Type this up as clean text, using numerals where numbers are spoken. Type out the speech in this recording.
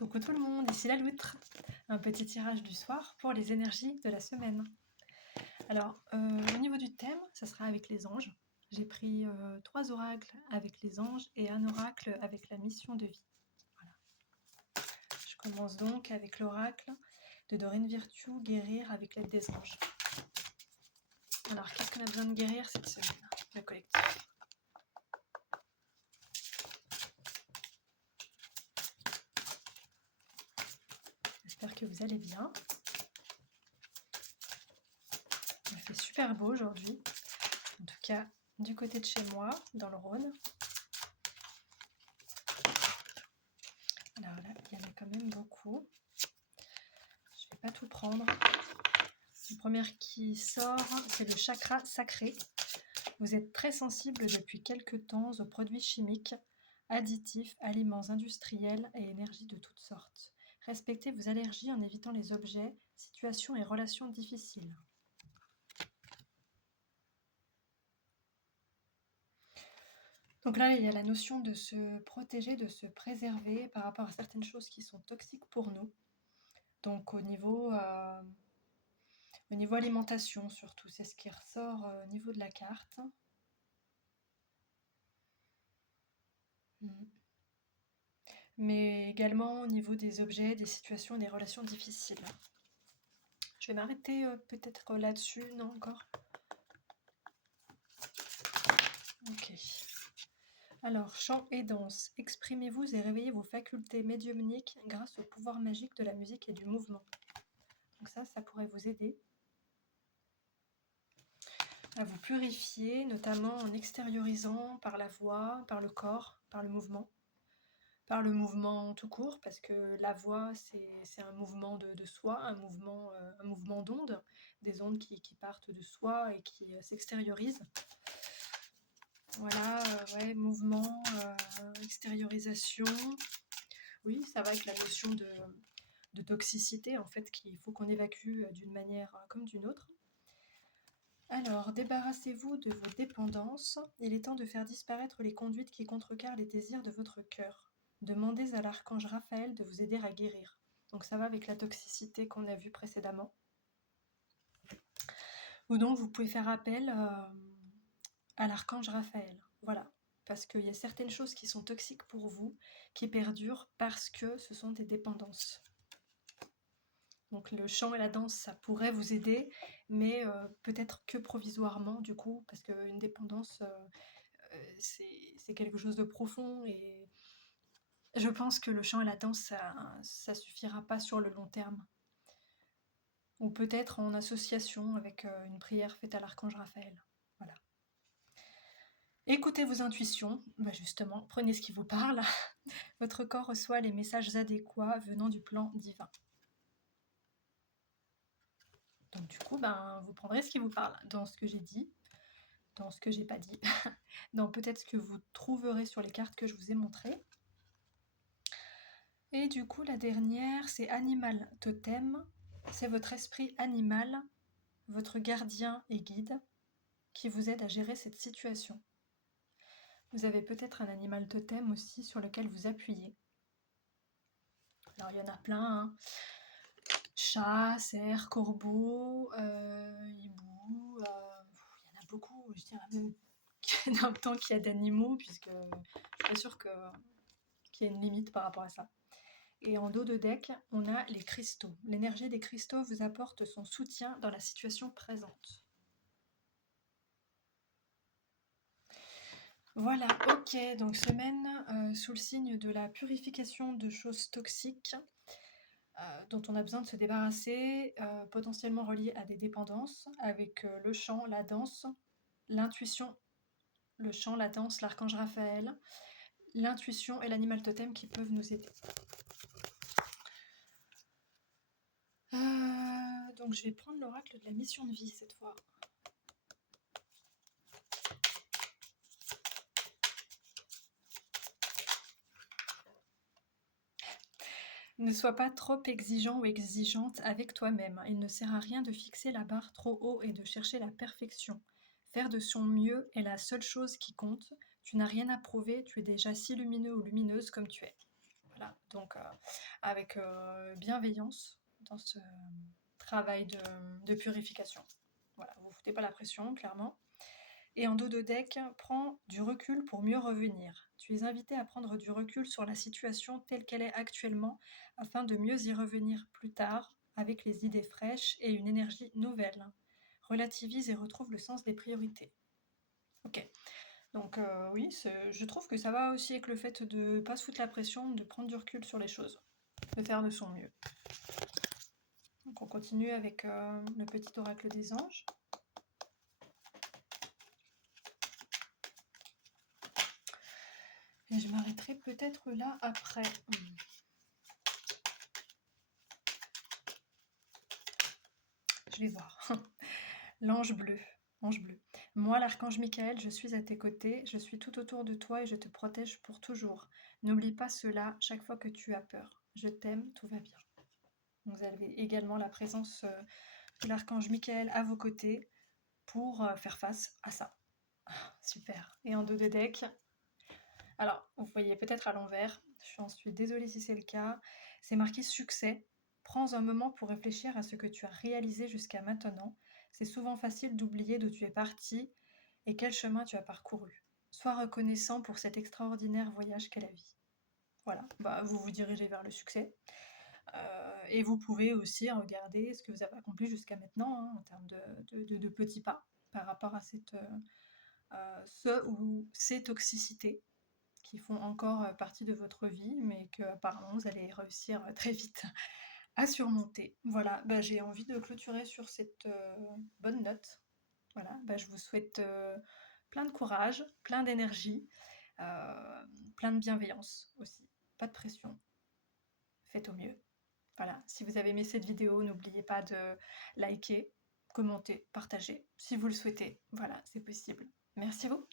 Coucou tout le monde, ici la loutre. Un petit tirage du soir pour les énergies de la semaine. Alors, au niveau du thème, ça sera avec les anges. J'ai pris 3 oracles avec les anges et un oracle avec la mission de vie. Voilà. Je commence donc avec l'oracle de Dorine Virtue, guérir avec l'aide des anges. Alors, qu'est-ce qu'on a besoin de guérir cette semaine, le collectif? J'espère que vous allez bien. Il fait super beau aujourd'hui, en tout cas du côté de chez moi, dans le Rhône. Alors là, il y en a quand même beaucoup. Je ne vais pas tout prendre. La première qui sort, c'est le chakra sacré. Vous êtes très sensible depuis quelque temps aux produits chimiques, additifs, aliments industriels et énergies de toutes sortes. Respectez vos allergies en évitant les objets, situations et relations difficiles. Donc là, il y a la notion de se protéger, de se préserver par rapport à certaines choses qui sont toxiques pour nous. Donc au niveau alimentation surtout, c'est ce qui ressort au niveau de la carte. Mais également au niveau des objets, des situations et des relations difficiles. Je vais m'arrêter peut-être là-dessus, non encore? Ok. Alors, chant et danse. Exprimez-vous et réveillez vos facultés médiumniques grâce au pouvoir magique de la musique et du mouvement. Donc ça pourrait vous aider à vous purifier, notamment en extériorisant par la voix, par le corps, par le mouvement tout court, parce que la voix, c'est un mouvement de soi, un mouvement d'ondes, des ondes qui partent de soi et qui s'extériorisent. Voilà, ouais, mouvement, extériorisation. Oui, ça va avec la notion de toxicité, en fait, qu'il faut qu'on évacue d'une manière comme d'une autre. Alors, débarrassez-vous de vos dépendances. Il est temps de faire disparaître les conduites qui contrecarrent les désirs de votre cœur. Demandez à l'archange Raphaël de vous aider à guérir. Donc ça va avec la toxicité qu'on a vue précédemment. Ou donc vous pouvez faire appel à l'archange Raphaël. Voilà. Parce qu'il y a certaines choses qui sont toxiques pour vous, qui perdurent parce que ce sont des dépendances. Donc le chant et la danse, ça pourrait vous aider, mais peut-être que provisoirement du coup, parce qu'une dépendance, c'est quelque chose de profond et je pense que le chant et la danse, ça suffira pas sur le long terme. Ou peut-être en association avec une prière faite à l'archange Raphaël. Voilà. Écoutez vos intuitions, justement, prenez ce qui vous parle. Votre corps reçoit les messages adéquats venant du plan divin. Donc du coup, vous prendrez ce qui vous parle dans ce que j'ai dit, dans ce que j'ai pas dit, dans peut-être ce que vous trouverez sur les cartes que je vous ai montrées. Et du coup, la dernière, c'est Animal Totem. C'est votre esprit animal, votre gardien et guide, qui vous aide à gérer cette situation. Vous avez peut-être un animal totem aussi sur lequel vous appuyez. Alors il y en a plein, hein. Chat, cerf, corbeau, hibou, il y en a beaucoup, je dirais même qu'il y en a autant qu'il y a d'animaux, puisque je suis pas sûre qu'il y a une limite par rapport à ça. Et en dos de deck, on a les cristaux. L'énergie des cristaux vous apporte son soutien dans la situation présente. Voilà, ok, donc semaine sous le signe de la purification de choses toxiques dont on a besoin de se débarrasser, potentiellement reliées à des dépendances, avec le chant, la danse, l'intuition, le chant, la danse, l'archange Raphaël, l'intuition et l'animal totem qui peuvent nous aider. Donc je vais prendre l'oracle de la mission de vie cette fois. Ne sois pas trop exigeant ou exigeante avec toi-même. Il ne sert à rien de fixer la barre trop haut et de chercher la perfection. Faire de son mieux est la seule chose qui compte. Tu n'as rien à prouver, tu es déjà si lumineux ou lumineuse comme tu es. Voilà, donc avec bienveillance dans ce travail de purification. Voilà, vous foutez pas la pression, clairement. Et en dos de deck, prends du recul pour mieux revenir. Tu es invité à prendre du recul sur la situation telle qu'elle est actuellement afin de mieux y revenir plus tard avec les idées fraîches et une énergie nouvelle. Relativise et retrouve le sens des priorités. Ok, donc oui, je trouve que ça va aussi avec le fait de ne pas se foutre la pression, de prendre du recul sur les choses, de faire de son mieux. Donc on continue avec le petit oracle des anges. Et je m'arrêterai peut-être là après. Je vais voir. L'ange bleu. Ange bleu. Moi, l'archange Michael, je suis à tes côtés, je suis tout autour de toi et je te protège pour toujours. N'oublie pas cela chaque fois que tu as peur. Je t'aime, tout va bien. Vous avez également la présence de l'archange Michael à vos côtés pour faire face à ça. Ah, super. Et en dos de deck, alors vous voyez peut-être à l'envers, je suis désolée si c'est le cas, c'est marqué succès. Prends un moment pour réfléchir à ce que tu as réalisé jusqu'à maintenant. C'est souvent facile d'oublier d'où tu es parti et quel chemin tu as parcouru. Sois reconnaissant pour cet extraordinaire voyage qu'est la vie. Voilà, bah, vous vous dirigez vers le succès. Et vous pouvez aussi regarder ce que vous avez accompli jusqu'à maintenant hein, en termes de petits pas par rapport à ce ou ces toxicités qui font encore partie de votre vie, mais que apparemment vous allez réussir très vite à surmonter. Voilà, bah, j'ai envie de clôturer sur cette bonne note. Voilà, bah, je vous souhaite plein de courage, plein d'énergie, plein de bienveillance aussi. Pas de pression. Faites au mieux. Voilà, si vous avez aimé cette vidéo, n'oubliez pas de liker, commenter, partager, si vous le souhaitez. Voilà, c'est possible. Merci à vous.